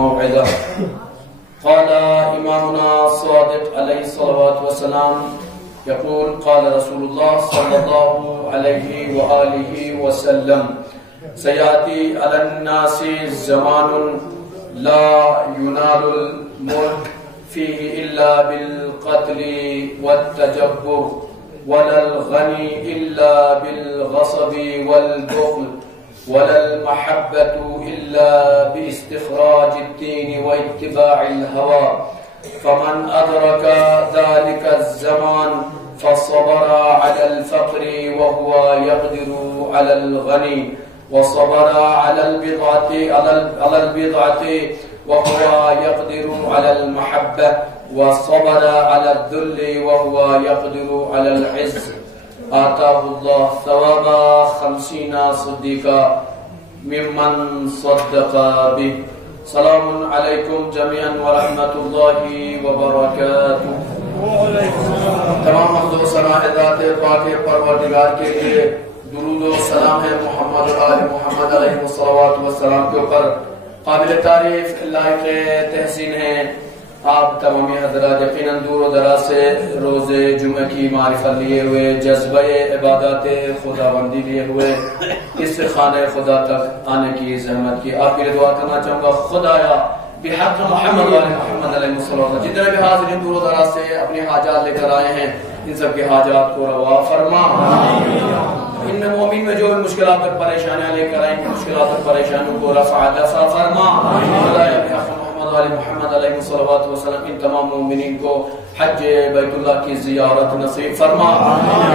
الموعظة. قال إمامنا الصادق عليه الصلاة والسلام يقول قال رسول الله صلى الله عليه وآله وسلم سيأتي على الناس زمان لا ينال الملك فيه إلا بالقتل والتجبر ولا الغني إلا بالغصب والبخل ولا المحبة إلا باستخراج الدين واتباع الهوى. فمن أدرك ذلك الزمان فصبر على الفقر وهو يقدر على الغني، وصبر على البضعة وهو يقدر على المحبة، وصبر على الذل وهو يقدر على العز، آتاه الله ثواب 50 صديقا ممن صدق به. سلام علیکم جميعا ورحمۃ اللہ وبرکاتہ. تمام حمد و ثنا ذات پاک پروردگار کے لیے، درود و سلام ہے محمد و آل محمد علیہ السلام کے اوپر. قابل تعریف لائق تحسین ہیں آپ تمامی حضرات، یقیناً دور و دراز سے روز جمعہ کی معرفت لیے ہوئے، جذبہ عبادات خدا بندی لیے ہوئے اس خانہ خدا تک آنے کی زحمت کی. آپ کے لیے دعا کرنا چاہوں گا، خدایا بحق محمد محمد علیہ السلام جتنے بھی حاضرین دور و دراز سے اپنی حاجات لے کر آئے ہیں، ان سب کے حاجات کو روا فرما. ان مومن میں جو بھی مشکلات اور پریشانیاں لے کر آئیں، مشکلات اور پریشانیوں کو رفع دفع فرما. خدایا بحق محمد علیہ السلام ان تمام مومنین کو حج بیت اللہ کی زیارت نصیب فرما.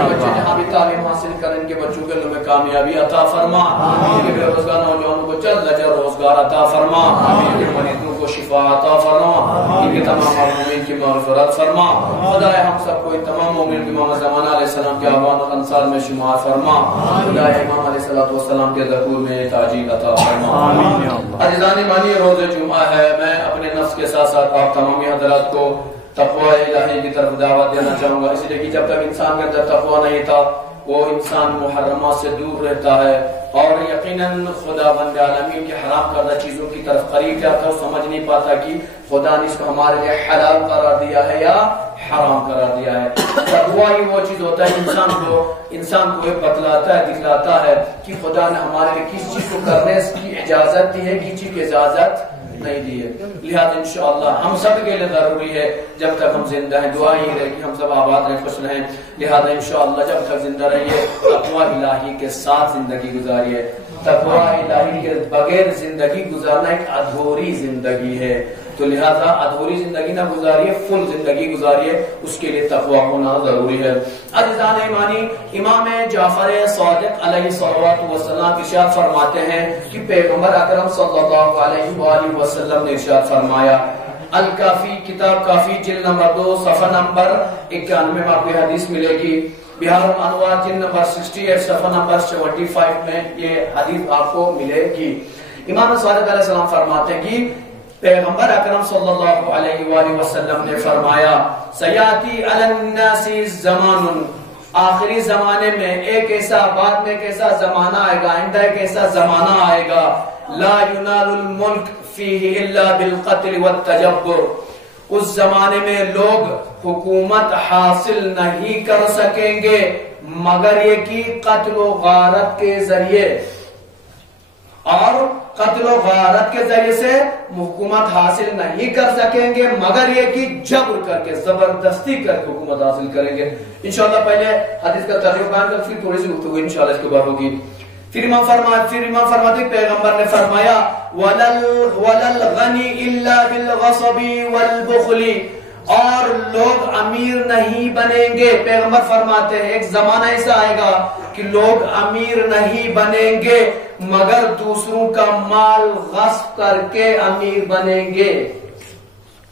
بچے جہاں بھی تعلیم حاصل کریں، ان کے بچوں کے لیے میں کامیابی عطا فرما. ان کے بے روزگار نوجوانوں کو جلد از جلد روزگار عطا فرما. ان کے مریضوں کو شفا عطا فرما. ان کے تمام مومنین کی مغفرت فرما. خدایا ہم سب کو تمام مومنین کی امام زمانہ علیہ السلام کے اعوان و انصار میں شمار فرما. خدایا امام علیہ السلام کے ذکور میں تعجیل عطا فرما. عزیزان ایمانی، روز جمعہ ہے. میں اپنے نفس کے ساتھ ساتھ آپ تمامی حضرات کو تقوی الہی کی طرف دعوت دینا چاہوں گا، اس لیے کہ جب تک انسان کے اندر تقوی نہیں تھا وہ انسان محرمات سے دور رہتا ہے اور یقیناً خدا بند عالمین کے حرام کردہ چیزوں کی طرف قریب جاتا ہے، سمجھ نہیں پاتا کہ خدا نے اس کو ہمارے لیے حلال قرار دیا ہے یا حرام قرار دیا ہے. تقوی ہی وہ چیز ہوتا ہے انسان کو یہ بتلاتا ہے، دکھلاتا ہے کہ خدا نے ہمارے لیے کس چیز کو کرنے کی اجازت دی ہے، کس چیز کی اجازت نہیں دی ہے. لہذا انشاءاللہ ہم سب کے لیے ضروری ہے جب تک ہم زندہ ہیں، دعا ہی رہے کہ ہم سب آباد رہیں، خوش رہیں. لہذا انشاءاللہ جب تک زندہ رہیے تقوی الہی کے ساتھ زندگی گزاریے. تقوی الہی کے بغیر زندگی گزارنا ایک ادھوری زندگی ہے، تو لہذا ادھوری زندگی نہ گزاریے، فل زندگی گزاریے. اس کے لیے تقوی ہونا ضروری ہے. عزیزان ایمانی، امام جعفر صادق علیہ السلام ارشاد فرماتے ہیں کہ پیغمبر اکرم صلی اللہ علیہ وآلہ وسلم نے ارشاد فرمایا، الکافی کتاب کافی جلد نمبر 2 صفحہ نمبر 91 میں آپ کو حدیث ملے گی. بہار الانوار جلد نمبر 68 صفحہ نمبر 75 میں یہ حدیث آپ کو ملے گی. امام صادق علیہ السلام فرماتے ہیں کہ پیغمبر اکرم صلی اللہ علیہ وآلہ وسلم نے فرمایا، سیاتی علی الناس زمان، آخری زمانے میں ایک ایسا بعد میں ایک ایسا زمانہ آئے گا، آئندہ ایک ایسا زمانہ آئے گا، لا ینال الملک فیہ الا بالقتل والتجبر. اس زمانے میں لوگ حکومت حاصل نہیں کر سکیں گے مگر یہ کہ قتل و غارت کے ذریعے، اور قتل و غارت کے ذریعے سے حکومت حاصل نہیں کر سکیں گے مگر یہ کہ جبر کر کے، زبردستی کر کے حکومت حاصل کریں گے. انشاءاللہ پہلے حدیث کا ترجمہ بیان کر پھر تھوڑی سی گفتگو انشاءاللہ اس کے بعد ہوگی. پھر امام فرماتے پیغمبر نے فرمایا، وَلَلْ غَنِي إِلَّا بِالْغَصَبِ وَالْبُخْلِ، اور لوگ امیر نہیں بنیں گے. پیغمبر فرماتے ہیں ایک زمانہ ایسا آئے گا کہ لوگ امیر نہیں بنیں گے مگر دوسروں کا مال غصب کر کے امیر بنیں گے.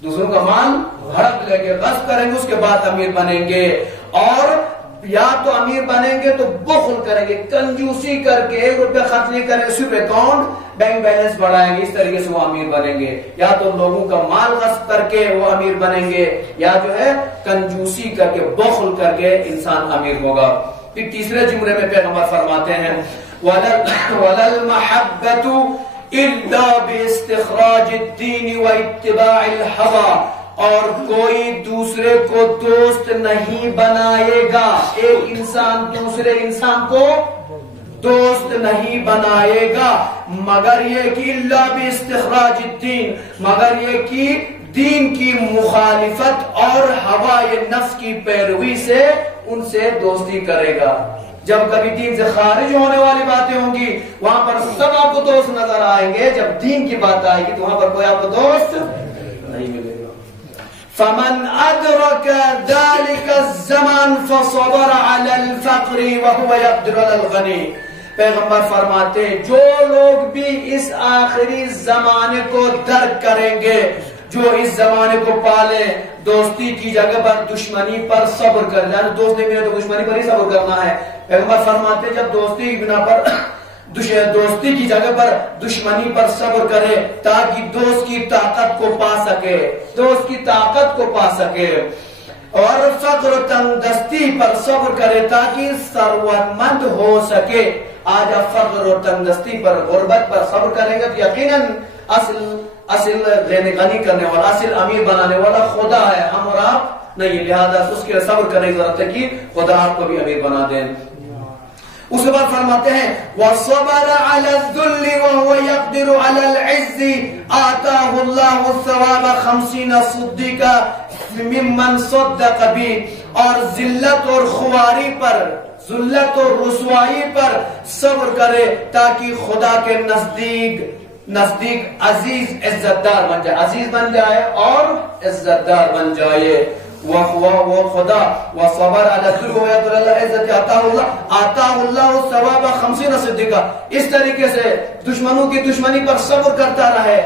دوسروں کا مال ہڑپ لیں گے، غصب کریں گے، اس کے بعد امیر بنیں گے. اور یا تو امیر بنیں گے تو بخل کریں گے، کنجوسی کر کے 1 روپیہ خرچ نہیں کریں گے، صرف اکاؤنٹ بینک بیلنس بڑھائیں گے، اس طریقے سے وہ امیر بنیں گے. یا تو لوگوں کا مال غصب کر کے وہ امیر بنیں گے، یا جو ہے کنجوسی کر کے، بخل کر کے انسان امیر ہوگا. پھر تیسرے جملے میں پیغمبر فرماتے ہیں، وَلَلْمَحَبَّةُ الا باستخراج الدین و اتباع الہوى، اور کوئی دوسرے کو دوست نہیں بنائے گا. ایک انسان دوسرے انسان کو دوست نہیں بنائے گا مگر یہ کہ الا باستخراج الدین، مگر یہ کہ دین کی مخالفت اور ہوائے نفس کی پیروی سے ان سے دوستی کرے گا. جب کبھی دین سے خارج ہونے والی باتیں ہوں گی وہاں پر سب آپ کو دوست نظر آئیں گے، جب دین کی بات آئے گی تو وہاں پر کوئی آپ کو دوست نہیں ملے گا. فمن ادرک ذلك الزمان فصبر على الفقر وهو يقدر على الغنی. پیغمبر فرماتے ہیں جو لوگ بھی اس آخری زمانے کو درک کریں گے، جو اس زمانے کو پالے، دوستی کی جگہ پر دشمنی پر صبر کرنا، دوست نہیں ملے تو دشمنی پر ہی صبر کرنا ہے. پیغمبر فرماتے ہیں جب دوستی کی بنا پر دوستی کی جگہ پر دشمنی پر صبر کرے تاکہ دوست کی طاقت کو پا سکے، دوست کی طاقت کو پا سکے، اور فقر و تنگ دستی پر صبر کرے تاکہ ثروت مند ہو سکے. آج آپ فقر و تنگ دستی پر، غربت پر صبر کریں گے تو یقیناً اصل غنی کرنے والا، اصل امیر بنانے والا خدا ہے، ہم اور آپ نہیں. لہذا اس کے صبر کرنے کی ضرورت ہے کہ خدا آپ کو بھی امیر بنا دیں. اس کے بعد فرماتے ہیں وَصَبَرَ عَلَى الذُّلِّ وَهُوَ يَقْدِرُ عَلَى الْعِزِّ آتَاهُ اللَّهُ الثَّوَابَ 50 صُدِّقًا مِمَّنْ صَدَّقَ بِهِ. اور ذلت اور خواری پر، ذلت اور رسوائی پر صبر کرے تاکہ خدا کے نزدیک عزیز عزتدار بن جائے، عزیز بن جائے اور عزتدار بن جائے. وہ خدا وصبر علی الذل ويقدر على العزت آتاہ اللہ الثواب 50 صدقہ. اس طریقے سے دشمنوں کی دشمنی پر صبر کرتا رہے،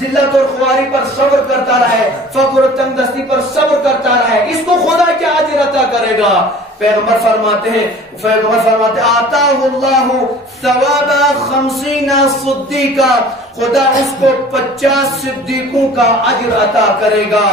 ذلت اور خواری پر صبر کرتا رہے، فقر و تنگ دستی پر صبر کرتا رہے، اس کو خدا کیا اجر عطا کرے گا. پیغمبر فرماتے ہیں آتاہ اللہ ثواب 50 صدیقہ، خدا اس کو 50 صدیقوں کا اجر عطا کرے گا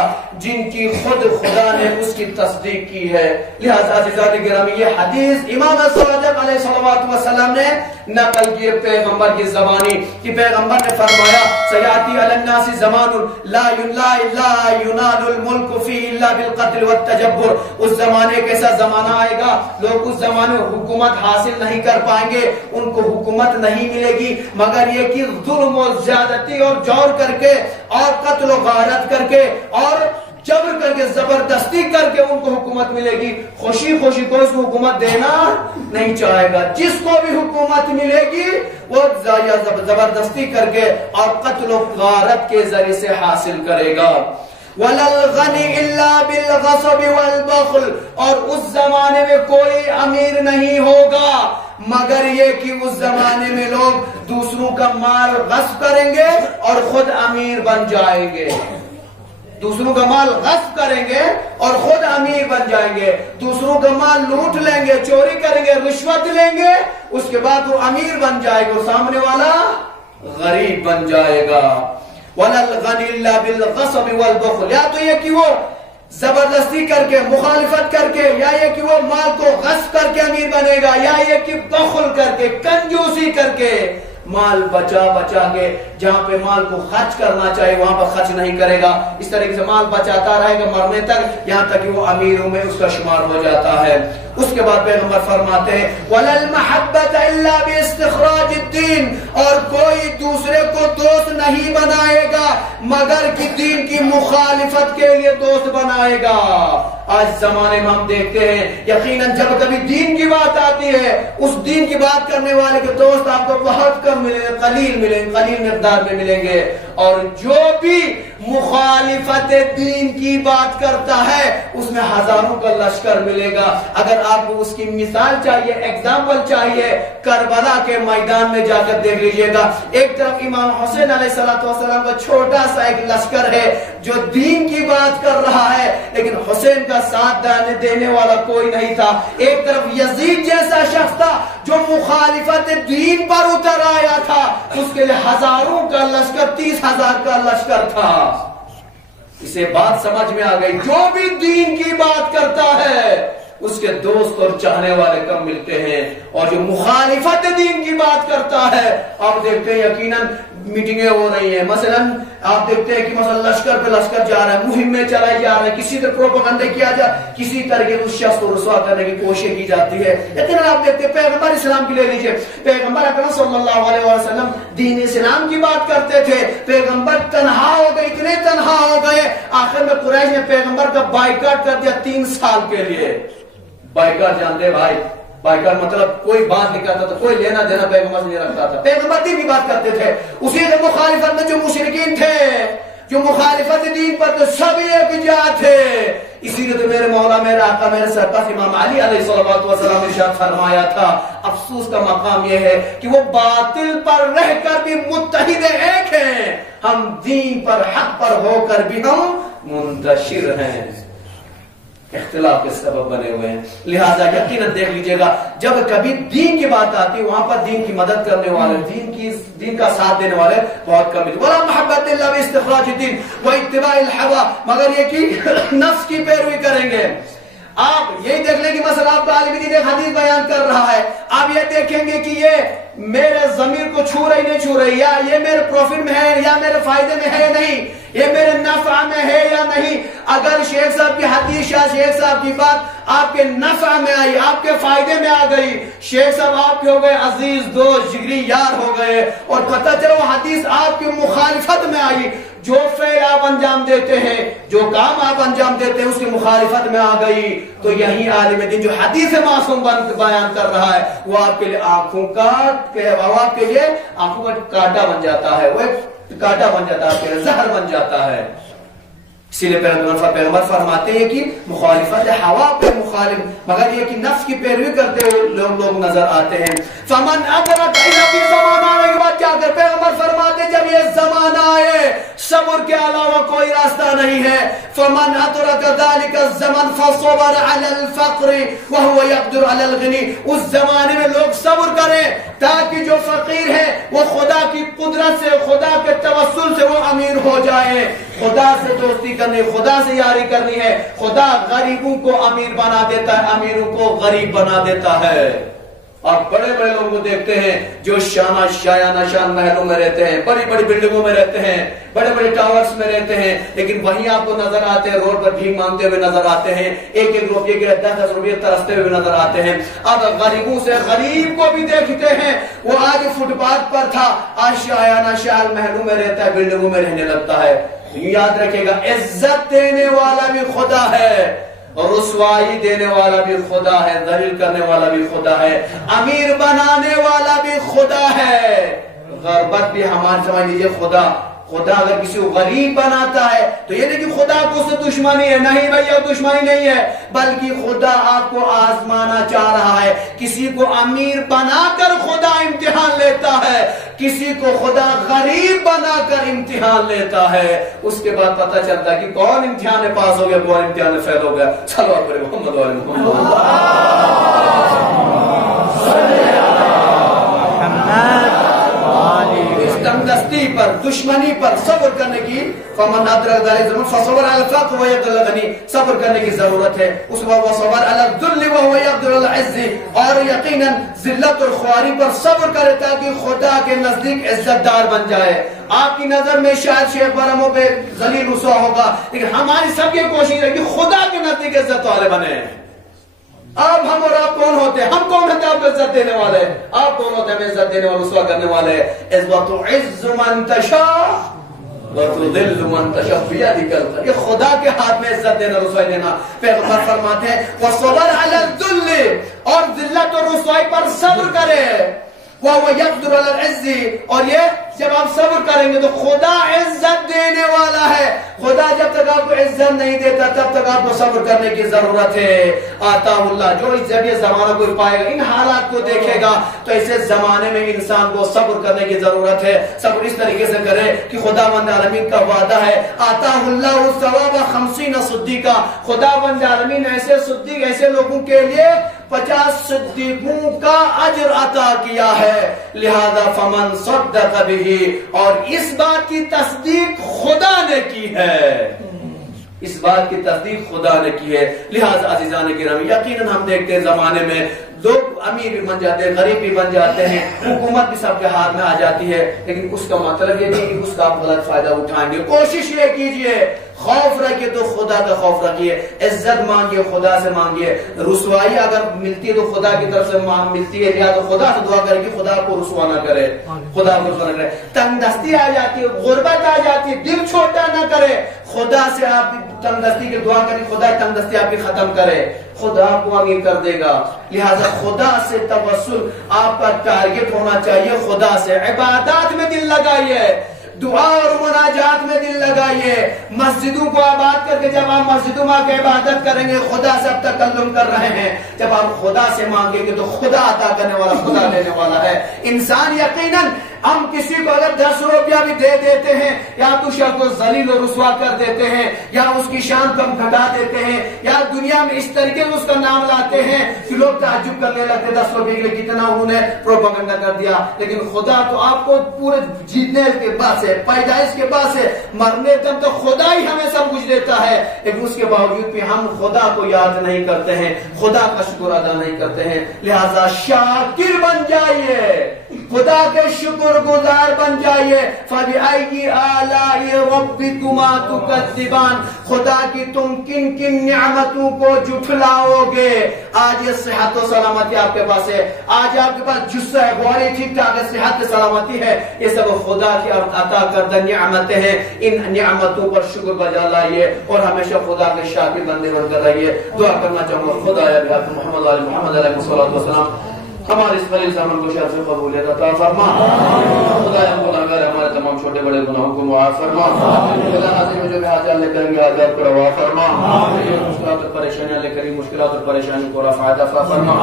جن کی خود خدا نے اس کی تصدیق کی ہے. لہذا عزیزان گرامی یہ حدیث امام صادق علیہ السلام نے نقل کی پیغمبر کی زبانی کہ پیغمبر نے فرمایا سیاتی علی الناس زمان لا ینال الملک فی الا بالقتل والتجبر. اس زمانے کیسا زمانہ آئے گا، لوگ اس زمانے میں حکومت حاصل نہیں کر پائیں گے، ان کو حکومت نہیں ملے گی مگر یہ کہ ظلم و زیادتی اور جور کر کے اور قتل و غارت کر کے اور جبر کر کے زبردستی کر کے ان کو حکومت ملے گی. خوشی خوشی کوئی اس کو حکومت دینا نہیں چاہے گا. جس کو بھی حکومت ملے گی وہ زبردستی کر کے اور قتل و غارت کے ذریعے سے حاصل کرے گا. وَلَلْغَنِ إِلَّا بِالْغَصَبِ وَالْبَخْلِ. اور اس زمانے میں کوئی امیر نہیں ہوگا مگر یہ کہ اس زمانے میں لوگ دوسروں کا مال غصب کریں گے اور خود امیر بن جائیں گے. دوسروں کا مال غصب کریں گے اور خود امیر بن جائیں گے. دوسروں کا مال لوٹ لیں گے، چوری کریں گے، رشوت لیں گے، اس کے بعد وہ امیر بن جائے گا، سامنے والا غریب بن جائے گا. وَلَلْغَنِ إِلَّا بِالْغَصَبِ وَالْبُخْلِ. یا تو یہ کہ وہ زبردستی کر کے، مخالفت کر کے، یا یہ کہ وہ مال کو غصب کر کے امیر بنے گا، یا یہ کہ بخل کر کے، کنجوسی کر کے مال بچا کے جہاں پہ مال کو خرچ کرنا چاہیے وہاں پر خرچ نہیں کرے گا. اس طریقے سے مال بچاتا رہے گا مرنے تک، یہاں تک کہ وہ امیروں میں اس کا شمار ہو جاتا ہے. اس کے بعد پیغمبر فرماتے ہیں وَلَا الْمَحَبَّةَ إِلَّا بِاسْتِخْرَاجِ الدِّينِ. اور کوئی دوسرے کو دوست نہیں بنائے گا مگر کہ دین کی مخالفت کے لیے دوست بنائے گا. آج زمانے میں ہم دیکھتے ہیں یقیناً جب کبھی دین کی بات آتی ہے اس دین کی بات کرنے والے کے دوست آپ کو بہت کم ملیں گے، قلیل مقدار میں ملیں گے. اور جو بھی مخالفت دین کی بات کرتا ہے اس میں ہزاروں کا لشکر ملے گا. اگر آپ کو اس کی مثال چاہیے، ایگزامپل چاہیے، کربلا کے میدان میں جا کر دیکھ لیجئے گا. ایک طرف امام حسین علیہ السلام کا چھوٹا سا ایک لشکر ہے جو دین کی بات کر رہا ہے لیکن حسین کا ساتھ دینے والا کوئی نہیں تھا. ایک طرف یزید جیسا شخص تھا جو مخالفت دین پر اتر آیا تھا، اس کے لیے ہزاروں کا لشکر، 30,000 کا لشکر تھا. اسے بات سمجھ میں آ گئی، جو بھی دین کی بات کرتا ہے اس کے دوست اور چاہنے والے کم ملتے ہیں، اور جو مخالفت دین کی بات کرتا ہے آپ دیکھتے ہیں یقیناً میٹنگیں ہو رہی ہیں، مثلا آپ دیکھتے ہیں کہ مثلا لشکر پہ لشکر جا رہا ہے، مہم میں چلائی جا رہا ہے، کسی طرح پروپیگنڈا کیا جا، کسی طرح کے اس شخص کو رسوا کرنے کی کوشش کی جاتی ہے۔ لیکن آپ دیکھتے ہیں پیغمبر اسلام کی لے لیجئے، پیغمبر اکرم صلی اللہ علیہ وسلم دین اسلام کی بات کرتے تھے، پیغمبر تنہا ہو گئے، اتنے تنہا ہو گئے، آخر میں قریش نے پیغمبر کا بائیکاٹ کر دیا 3 سال کے لیے۔ بائیکاٹ جانتے ہیں بھائی، بائیکاٹ مطلب کوئی بات نہیں کرتا تھا، کوئی لینا دینا پیغمبر سے نہیں رکھتا تھا، پیغمبر دین کی بات کرتے تھے۔ اسی کے مخالفت میں جو مشرکین تھے، جو مخالفت دین پر تو سب ایک جا تھے۔ اسی لیے تو میرے مولا، میرے آقا، میرے سرکار امام علی علیہ الصلوۃ والسلام نے ارشاد فرمایا تھا، افسوس کا مقام یہ ہے کہ وہ باطل پر رہ کر بھی متحد ایک ہیں، ہم دین پر حق پر ہو کر بھی ہم منتشر ہیں، اختلاف کے سبب بنے ہوئے ہیں۔ لہذا یقیناً دیکھ لیجئے گا، جب کبھی دین کی بات آتی ہے وہاں پر دین کی مدد کرنے والے، دین کا ساتھ دینے والے بہت کم ہیں۔ وَلَا مَحَبَّةَ إِلَّا بِاسْتِخْرَاجِ الدِّينِ وَاتِّبَاعِ الْهَوَىٰ، مگر یہ کہ نفس کی پیروی کریں گے۔ آپ یہی دیکھ لیں کہ مثلا آپ کا عالم دین ایک حدیث بیان کر رہا ہے، آپ یہ دیکھیں گے کہ یہ میرے ضمیر کو چھو رہی نہیں چھو رہی، یا یہ میرے پروفٹ میں ہے یا میرے فائدے میں ہے یا نہیں، یہ میرے نفع میں ہے یا نہیں۔ اگر شیخ صاحب کی حدیث یا شیخ صاحب کی بات آپ کے نفع میں آئی، آپ کے فائدے میں آ گئی، شیخ صاحب آپ کے ہو گئے عزیز دوست، جگری یار ہو گئے، اور پتہ چلو وہ حدیث آپ کی مخالفت میں آئی، جو فعل آپ انجام دیتے ہیں، جو کام آپ انجام دیتے ہیں اس کی مخالفت میں آ گئی، تو یہی عالم دین جو حدیث معصوم بیان کر رہا ہے وہ آپ کے لیے آنکھوں کا کانٹا بن جاتا ہے، وہ ایک کانٹا بن جاتا ہے، آپ کے لیے زہر بن جاتا ہے۔ اسی لیے پیغمبر فرماتے ہیں کہ مخالفت ہوا پہ مخالف، مگر یہ کہ نفس کی پیروی کرتے ہوئے لوگ نظر آتے ہیں۔ فمن ادرک الى زمانہ آنے کے بعد کیا کر، پیغمبر فرماتے ہیں جب یہ زمانہ آئے صبر کے علاوہ کوئی راستہ نہیں ہے۔ فمن ادرک ذلك الزمن فصبر على الفقر وهو يقدر على الغني، اس زمانے میں لوگ صبر کریں تاکہ جو فقیر ہے وہ خدا کی قدرت سے، خدا کے توسل سے وہ امیر ہو جائے۔ خدا سے دوستی کرنی، خدا سے یاری کرنی ہے، خدا غریبوں کو امیر بنا دیتا ہے، امیروں کو غریب بنا دیتا ہے۔ آپ بڑے بڑے لوگوں کو دیکھتے ہیں جو شان محلوں میں رہتے ہیں، بڑی بڑی بلڈنگوں میں رہتے ہیں، بڑے بڑے ٹاورز میں رہتے ہیں، لیکن وہیں آپ کو نظر آتے ہیں روڈ پر بھیک مانگتے ہوئے نظر آتے ہیں، 1-1 روپے کے 10-10 روپے ترستے ہوئے نظر آتے ہیں۔ اب غریبوں سے غریب کو بھی دیکھتے ہیں، وہ آج فٹ پاتھ پر تھا، آج شان محلوں میں رہتا ہے، بلڈنگوں میں رہنے لگتا ہے۔ یاد رکھے گا، عزت دینے والا بھی خدا ہے، رسوائی دینے والا بھی خدا ہے، ذلیل کرنے والا بھی خدا ہے، امیر بنانے والا بھی خدا ہے۔ غربت بھی ہمارے سمجھ لیجیے خدا اگر کسی کو غریب بناتا ہے تو یہ نہیں کہ خدا کو اس سے دشمنی ہے، نہیں بھائی دشمنی نہیں ہے، بلکہ خدا آپ کو آزمانا چاہ رہا ہے۔ کسی کو امیر بنا کر خدا امتحان لیتا ہے، کسی کو خدا غریب بنا کر امتحان لیتا ہے، اس کے بعد پتہ چلتا ہے کہ کون امتحان میں پاس ہو گیا، کون امتحان میں فیل ہو گیا۔ چلو آپ محمد علیہ محمد تنگستی پر، دشمنی پر صبر کرنے کی، فمن ادرک ذلك فصبر على الفقر ويقدر على الغني، صبر کرنے کی ضرورت ہے۔ اس کے بعد وصبر على الذل وهو يقدر على العز، اور یقیناً ذلت اور خواری پر صبر کرے تاکہ خدا کے نزدیک عزت دار بن جائے۔ آپ کی نظر میں شاید شیخ برہموں پہ ذلیل رسوا ہوگا، لیکن ہماری سب کی کوشش ہے کہ خدا کے نزدیک عزت والے بنے۔ اب ہم اور آپ کون ہوتے ہیں؟ ہم کون ہوتے ہیں آپ کو عزت دینے والے؟ آپ کون ہوتے ہیں ہمیں عزت دینے والے، رسوا کرنے والے؟ وَتُعِزُّ مَن تَشَاءُ وَتُذِلُّ مَن تَشَاءُ بِيَدِكَ الْخَيْرُ، یہ خدا کے ہاتھ میں عزت دینا، رسوائی دینا۔ پیغمبر فرماتے ہیں وَصَبَرَ عَلَى الذُّلِّ، اور ذلت اور رسوائی پر صبر کرے، وَهُوَ يَقْدِرُ عَلَى الْعِزِّ، اور یہ جب آپ صبر کریں گے تو خدا عزت دینے والا ہے۔ خدا جب تک آپ کو عزت نہیں دیتا تب تک آپ کو صبر کرنے کی ضرورت ہے۔ آتا اللہ، جو جب یہ زمانہ کو پائے گا، ان حالات کو دیکھے گا تو ایسے زمانے میں انسان کو صبر کرنے کی ضرورت ہے۔ صبر اس طریقے سے کرے کہ خداوند عالمین کا وعدہ ہے، آتا اللہ الثواب 50 صدیقہ، خداوند عالمین ایسے صدیق، ایسے لوگوں کے لیے 50 صدیقوں کا اجر عطا کیا ہے۔ لہذا فمن صدق به، اور اس بات کی تصدیق خدا نے کی ہے، اس بات کی تصدیق خدا نے کی ہے۔ لہذا عزیزان گرامی، یقیناً ہم دیکھتے ہیں زمانے میں لوگ امیر بھی بن جاتے ہیں، غریب بھی بن جاتے ہیں، حکومت بھی سب کے ہاتھ میں آ جاتی ہے، لیکن اس کا مطلب یہ نہیں کہ اس کا آپ غلط فائدہ اٹھائیں گے۔ کوشش یہ کیجئے خوف رکھیے تو خدا کا خوف رکھیے، عزت مانگیے خدا سے مانگیے، رسوائی اگر ملتی ہے تو خدا کی طرف سے ملتی ہے، یا تو خدا سے دعا کرے کہ خدا کو رسوا نہ کرے، خدا کو رسوا نہ کرے۔ تنگ دستی آ جاتی ہے، غربت آ جاتی ہے، دل چھوٹا نہ کرے، خدا سے آپ تنگ دستی کی دعا کریں، خدا تنگ دستی آپ کی ختم کرے، خدا آپ کو امیر کر دے گا۔ لہذا خدا سے توسل آپ کا ٹارگٹ ہونا چاہیے، خدا سے عبادات میں دل لگائیے، دعا اور مناجات میں دل لگائیے، مسجدوں کو آباد کر کے جب آپ مسجدوں میں کے عبادت کریں گے، خدا سے اب تکلم کر رہے ہیں، جب آپ خدا سے مانگیں گے تو خدا عطا کرنے والا، خدا لینے والا ہے۔ انسان یقیناً ہم کسی کو اگر 10 روپیہ بھی دے دیتے ہیں، یا تو شخص کو ذلیل و رسوا کر دیتے ہیں، یا اس کی شان کم گھٹا دیتے ہیں، یا دنیا میں اس طریقے سے اس کا نام لاتے ہیں کہ لوگ تعجب کرنے لگتے 10 روپے کے لیے کتنا انہوں نے پروپیگنڈا کر دیا۔ لیکن خدا تو آپ کو پورے جیتنے کے بعد سے، پیدائش کے بعد سے مرنے تک تو خدا ہی ہمیں سب کچھ دیتا ہے، لیکن اس کے باوجود بھی ہم خدا کو یاد نہیں کرتے ہیں، خدا کا شکر ادا نہیں کرتے ہیں۔ لہذا شاکر بن جائیے، خدا کے شکر گزار بن جائیے۔ فَبِأَيِّ آلَاءِ رَبِّكُمَا تُكَذِّبَانِ، خدا کی تم کن کن نعمتوں کو جھٹلاؤ گے۔ آج یہ صحت و سلامتی آپ کے پاس ہے، آج آپ کے پاس جسم ہے، باڈی ٹھیک ٹھاک ہے، صحت سلامتی ہے، یہ سب خدا کی عطا کردہ نعمتیں ہیں۔ ان نعمتوں پر شکر بجا لائیے اور ہمیشہ خدا کے شاکر بندے بن کر رہیے۔ دعا کرنا چاہوں گا، خدا یا بحق محمد علیہ السلام ہمارے اس خلیل سے عمل کو شر سے قبولیت عطا فرما۔ خدا ہم گناہگار ہمارے تمام چھوٹے بڑے گناہوں کو معاف فرما۔ خدا عظیم جو بھی حاجات لے کریں گے آزاد کو روا فرما۔ مشکلات اور پریشانیاں لے کر مشکلات اور پریشانیوں کو رفع عطا فرما۔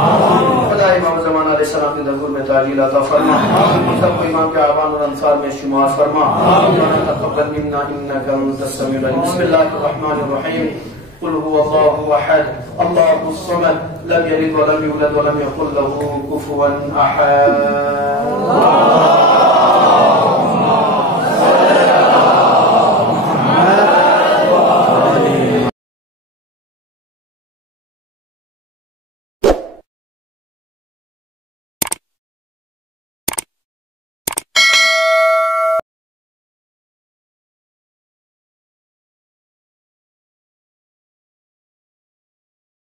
خدا امام زمان علیہ السلام کے ظہور میں تعجیل عطا فرما۔ سب کو امام کے اعوان اور انصار میں شمار فرما۔ تقبل منا انک انت السمیع العلیم۔ بسم اللہ الرحمن الرحیم۔ قل هو الله احد الله الصمد لم يلد ولم يولد ولم يكن له كفوا احد۔